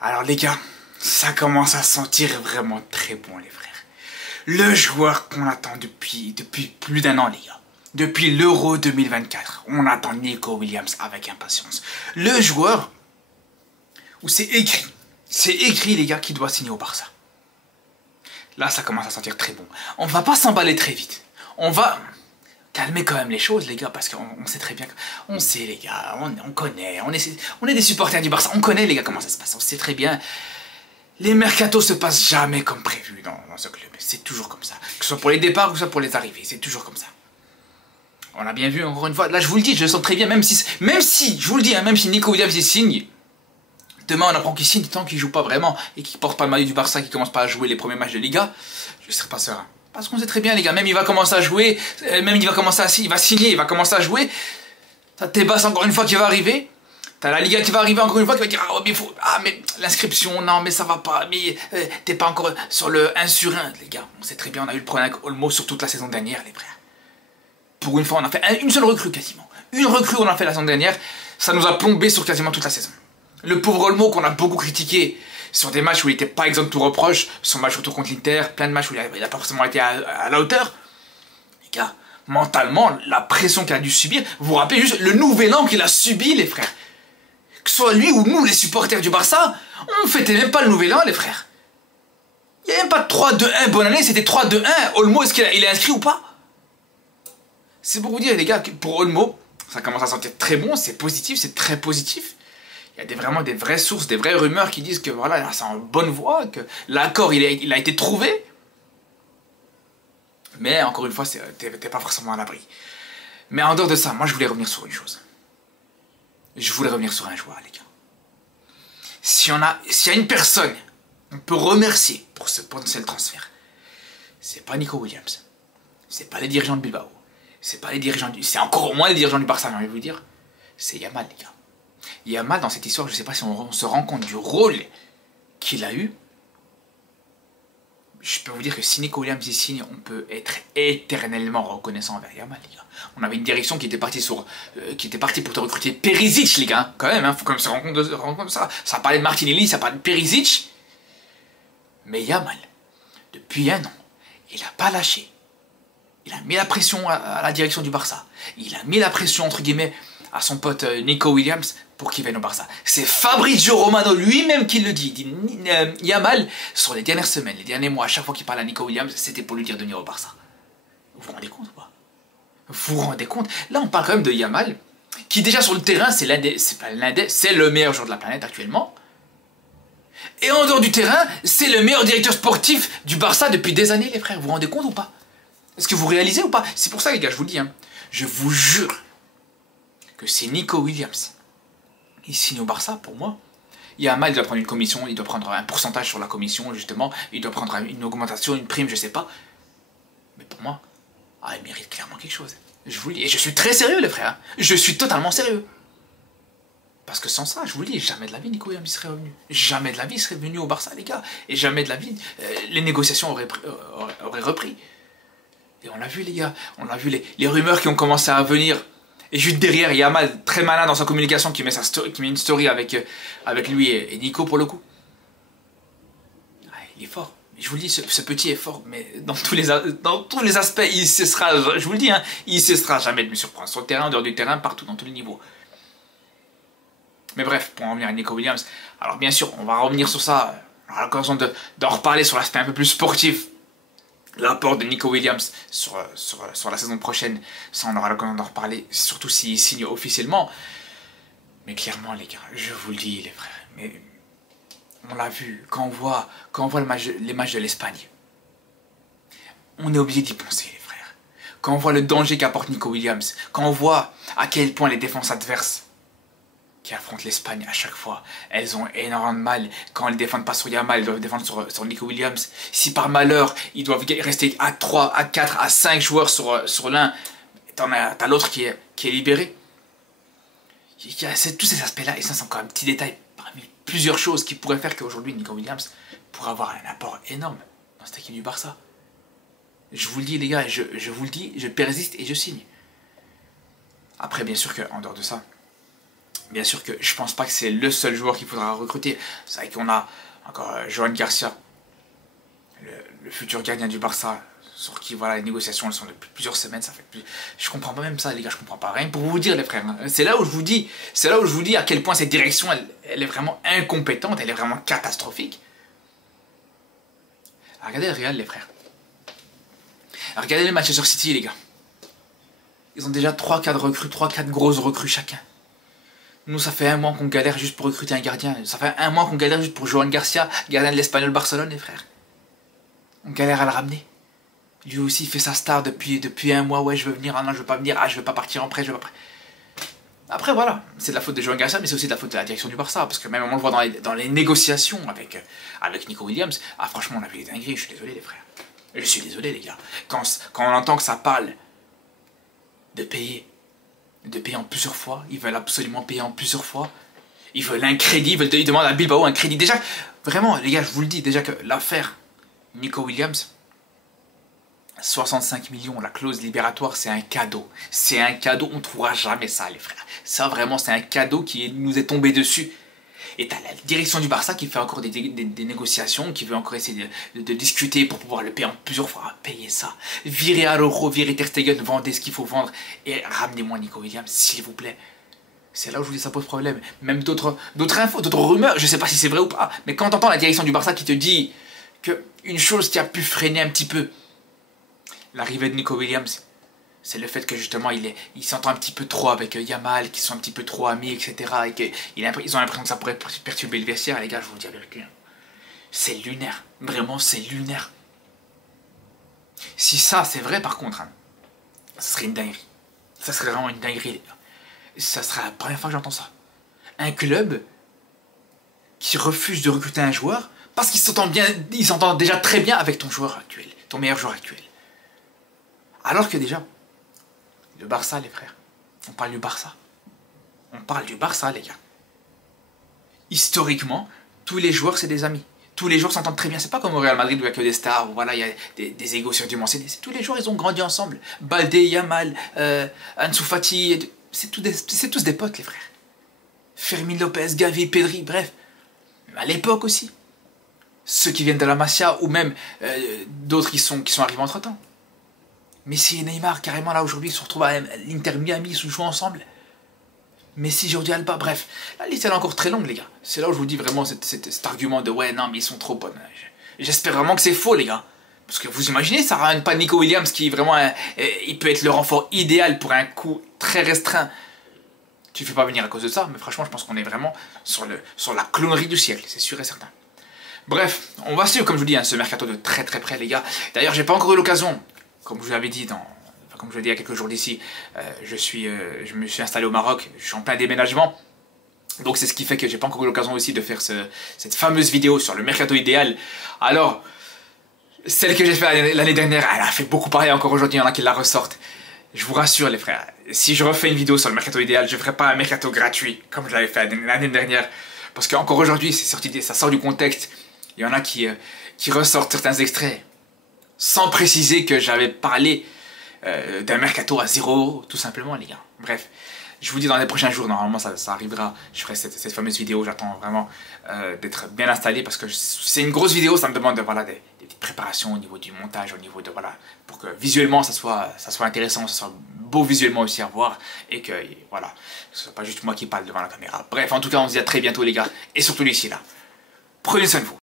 Alors les gars, ça commence à sentir vraiment très bon les frères. Le joueur qu'on attend depuis plus d'un an les gars. Depuis l'Euro 2024, on attend Nico Williams avec impatience. Le joueur où c'est écrit les gars qu'il doit signer au Barça. Là ça commence à sentir très bon. On va pas s'emballer très vite. On va calmer quand même les choses les gars, parce qu'on sait très bien, on sait les gars, on connaît, on est des supporters du Barça, on connaît les gars comment ça se passe, on sait très bien. Les mercatos se passent jamais comme prévu dans ce club, c'est toujours comme ça. Que ce soit pour les départs ou que ce soit pour les arrivées, c'est toujours comme ça. On a bien vu encore une fois, là je vous le dis, je le sens très bien, même si je vous le dis, hein, même si Nico Williams il signe, demain on apprend qu'il signe, tant qu'il joue pas vraiment et qu'il porte pas le maillot du Barça, qu'il commence pas à jouer les premiers matchs de Liga, je serai pas serein. Parce qu'on sait très bien les gars, même il va commencer à jouer, même il va signer, il va commencer à jouer, t'as Tebas encore une fois qui va arriver, t'as la Liga qui va arriver encore une fois qui va dire mais l'inscription, non mais ça va pas, mais t'es pas encore sur le 1 sur 1 les gars, on sait très bien, on a eu le problème avec Olmo sur toute la saison dernière les frères. Pour une fois on a fait une seule recrue quasiment, une recrue on a fait la saison dernière, ça nous a plombé sur quasiment toute la saison. Le pauvre Olmo qu'on a beaucoup critiqué sur des matchs où il n'était pas exempt de tout reproche, son match retour contre l'Inter, plein de matchs où il n'a pas forcément été à la hauteur. Les gars, mentalement, la pression qu'il a dû subir, vous vous rappelez juste le nouvel an qu'il a subi, les frères. Que ce soit lui ou nous, les supporters du Barça, on ne fêtait même pas le nouvel an, les frères. Il n'y a même pas de 3-2-1, bonne année, c'était 3-2-1. Olmo, est-ce qu'il est inscrit ou pas? C'est pour vous dire, les gars, que pour Olmo, ça commence à sentir très bon, c'est positif, c'est très positif. Il y a vraiment des vraies sources, des vraies rumeurs qui disent que voilà, c'est en bonne voie, que l'accord il a été trouvé. Mais encore une fois, t'es pas forcément à l'abri. Mais en dehors de ça, moi je voulais revenir sur une chose. Je voulais revenir sur un joueur, les gars. S'il y a une personne on peut remercier pour ce potentiel transfert, c'est pas Nico Williams, c'est pas les dirigeants de Bilbao, c'est encore moins les dirigeants du Barça, j'ai envie de vous dire, c'est Yamal, les gars. Yamal, dans cette histoire, je ne sais pas si on se rend compte du rôle qu'il a eu. Je peux vous dire que si Nico Williams y signe, on peut être éternellement reconnaissant envers Yamal, les gars. On avait une direction qui était partie pour te recruter Perisic, les gars. Quand même, faut quand même se rendre compte de ça. Ça parlait de Martinelli, ça parlait de Perisic. Mais Yamal, depuis un an, il n'a pas lâché. Il a mis la pression à la direction du Barça. Il a mis la pression, entre guillemets, à son pote Nico Williams pour qu'il vienne au Barça. C'est Fabrizio Romano lui-même qui le dit. Il dit Yamal, sur les dernières semaines, les derniers mois, à chaque fois qu'il parle à Nico Williams, c'était pour lui dire de venir au Barça. Vous vous rendez compte ou pas? Vous vous rendez compte? Là, on parle quand même de Yamal, qui déjà sur le terrain, c'est le meilleur joueur de la planète actuellement. Et en dehors du terrain, c'est le meilleur directeur sportif du Barça depuis des années, les frères. Vous vous rendez compte ou pas? Est-ce que vous réalisez ou pas? C'est pour ça, les gars, je vous le dis, hein, je vous jure que c'est Nico Williams qui signe au Barça, pour moi. Yamal, il doit prendre une commission, il doit prendre un pourcentage sur la commission, justement, il doit prendre une augmentation, une prime, je sais pas. Mais pour moi, il mérite clairement quelque chose. Je vous le dis, et je suis très sérieux, les frères. Je suis totalement sérieux. Parce que sans ça, je vous le dis, jamais de la vie, Nico Williams serait revenu. Jamais de la vie, il serait venu au Barça, les gars. Et jamais de la vie, les négociations auraient repris. Et on l'a vu, les gars. On a vu les rumeurs qui ont commencé à venir. Et juste derrière, Yamal, très malin dans sa communication, qui met une story avec lui et Nico pour le coup. Il est fort. Je vous le dis, ce petit est fort, mais dans tous les aspects, il cessera, je vous le dis, hein, il cessera jamais de me surprendre. Sur le terrain, en dehors du terrain, partout, dans tous les niveaux. Mais bref, pour en revenir à Nico Williams, alors bien sûr, on va revenir sur ça, on aura l'occasion d'en reparler sur l'aspect un peu plus sportif. L'apport de Nico Williams sur la saison prochaine, ça on aura l'occasion d'en reparler, surtout s'il signe officiellement. Mais clairement les gars, je vous le dis les frères, mais on l'a vu, quand on voit les matchs de l'Espagne, on est obligé d'y penser les frères. Quand on voit le danger qu'apporte Nico Williams, quand on voit à quel point les défenses adverses qui affrontent l'Espagne à chaque fois, elles ont énormément de mal. Quand elles ne défendent pas sur Yamal, elles doivent défendre sur Nico Williams. Si par malheur, ils doivent rester à 3, à 4, à 5 joueurs sur l'un, t'as l'autre qui est libéré. Il y a tous ces aspects-là, et ça c'est encore un petit détail parmi plusieurs choses qui pourraient faire qu'aujourd'hui Nico Williams pourrait avoir un apport énorme dans cette équipe du Barça. Je vous le dis les gars, je vous le dis, je persiste et je signe. Après bien sûr qu'en dehors de ça, Bien sûr que je pense pas que c'est le seul joueur qu'il faudra recruter. C'est vrai qu'on a encore Johan Garcia, le futur gardien du Barça, sur qui voilà, les négociations elles sont depuis plusieurs semaines. Ça fait plus... Je comprends pas même ça, les gars, je comprends pas. Rien pour vous dire, les frères. C'est là où je vous dis à quel point cette direction, elle est vraiment incompétente, elle est vraiment catastrophique. Regardez le Real, les frères. Regardez le Manchester City, les gars. Ils ont déjà 3-4 recrues, 3-4 grosses recrues chacun. Nous, ça fait un mois qu'on galère juste pour recruter un gardien. Ça fait un mois qu'on galère juste pour Johan Garcia, gardien de l'Espagnol Barcelone, les frères. On galère à le ramener. Lui aussi, il fait sa star depuis un mois. Ouais, je veux venir. Ah non, je veux pas venir. Ah, je veux pas partir en prêt. Je veux pas... Après, voilà. C'est de la faute de Johan Garcia, mais c'est aussi de la faute de la direction du Barça. Parce que même on le voit dans les négociations avec Nico Williams. Ah, franchement, on a vu des dingueries. Je suis désolé, les frères. Je suis désolé, les gars. Quand on entend que ça parle de payer en plusieurs fois, ils veulent absolument payer en plusieurs fois. Ils veulent un crédit, ils demandent à Bilbao un crédit. Déjà, vraiment, les gars, je vous le dis, déjà que l'affaire Nico Williams, 65 millions, la clause libératoire, c'est un cadeau. C'est un cadeau, on ne trouvera jamais ça, les frères. Ça, vraiment, c'est un cadeau qui nous est tombé dessus. Et t'as la direction du Barça qui fait encore des négociations, qui veut encore essayer de discuter pour pouvoir le payer en plusieurs fois. Payer ça. Virez Araujo, virez Ter Stegen, vendez ce qu'il faut vendre et ramenez-moi Nico Williams, s'il vous plaît. C'est là où je vous dis ça pose problème. Même d'autres infos, d'autres rumeurs, je sais pas si c'est vrai ou pas, mais quand t'entends la direction du Barça qui te dit que une chose qui a pu freiner un petit peu l'arrivée de Nico Williams, c'est le fait que justement il s'entend un petit peu trop avec Yamal, qui sont un petit peu trop amis, etc. Et qu'ils ont l'impression que ça pourrait perturber le vestiaire. Les gars, je vous le dis la vérité. C'est lunaire. Vraiment, c'est lunaire. Si ça, c'est vrai par contre, ça serait une dinguerie. Ça serait vraiment une dinguerie, les gars. Ça serait la première fois que j'entends ça. Un club qui refuse de recruter un joueur parce qu'il s'entend déjà très bien avec ton joueur actuel, ton meilleur joueur actuel. Alors que déjà, le Barça, les frères. On parle du Barça. On parle du Barça, les gars. Historiquement, tous les joueurs, c'est des amis. Tous les joueurs s'entendent très bien. C'est pas comme au Real Madrid où il n'y a que des stars, où voilà, il y a des égos surdimensionnés. Tous les joueurs, ils ont grandi ensemble. Baldé, Yamal, Ansu Fati, c'est tous des potes, les frères. Fermin Lopez, Gavi, Pedri, bref. À l'époque aussi. Ceux qui viennent de la Masia, ou même d'autres qui sont arrivés entre-temps. Messi et Neymar, carrément là aujourd'hui, ils se retrouvent à l'Inter Miami, ils se jouent ensemble. Messi, Jordi Alba, bref. La liste elle est encore très longue, les gars. C'est là où je vous dis vraiment cet argument de ouais, non, mais ils sont trop bonnes. J'espère vraiment que c'est faux, les gars. Parce que vous imaginez, ça ramène pas Nico Williams qui vraiment, il peut être le renfort idéal pour un coût très restreint. Tu ne fais pas venir à cause de ça, mais franchement, je pense qu'on est vraiment sur la clonerie du siècle, c'est sûr et certain. Bref, on va suivre, comme je vous dis, ce mercato de très très près, les gars. D'ailleurs, j'ai pas encore eu l'occasion. Comme je vous l'avais dit comme je l'ai dit il y a quelques jours d'ici, je me suis installé au Maroc, je suis en plein déménagement. Donc c'est ce qui fait que j'ai pas encore eu l'occasion aussi de faire cette fameuse vidéo sur le mercato idéal. Alors, celle que j'ai faite l'année dernière, elle a fait beaucoup parler encore aujourd'hui, il y en a qui la ressortent. Je vous rassure les frères, si je refais une vidéo sur le mercato idéal, je ne ferai pas un mercato gratuit comme je l'avais fait l'année dernière. Parce qu'encore aujourd'hui, ça sort du contexte. Il y en a qui ressortent certains extraits sans préciser que j'avais parlé d'un mercato à 0 €, tout simplement, les gars. Bref, je vous dis dans les prochains jours, normalement ça arrivera, je ferai cette fameuse vidéo, j'attends vraiment d'être bien installé parce que c'est une grosse vidéo, ça me demande voilà, des petites préparations au niveau du montage, au niveau de, voilà, pour que visuellement ça soit intéressant, ça soit beau visuellement aussi à voir et que, voilà, ce soit pas juste moi qui parle devant la caméra. Bref, en tout cas, on se dit à très bientôt, les gars, et surtout d'ici là, prenez soin de vous.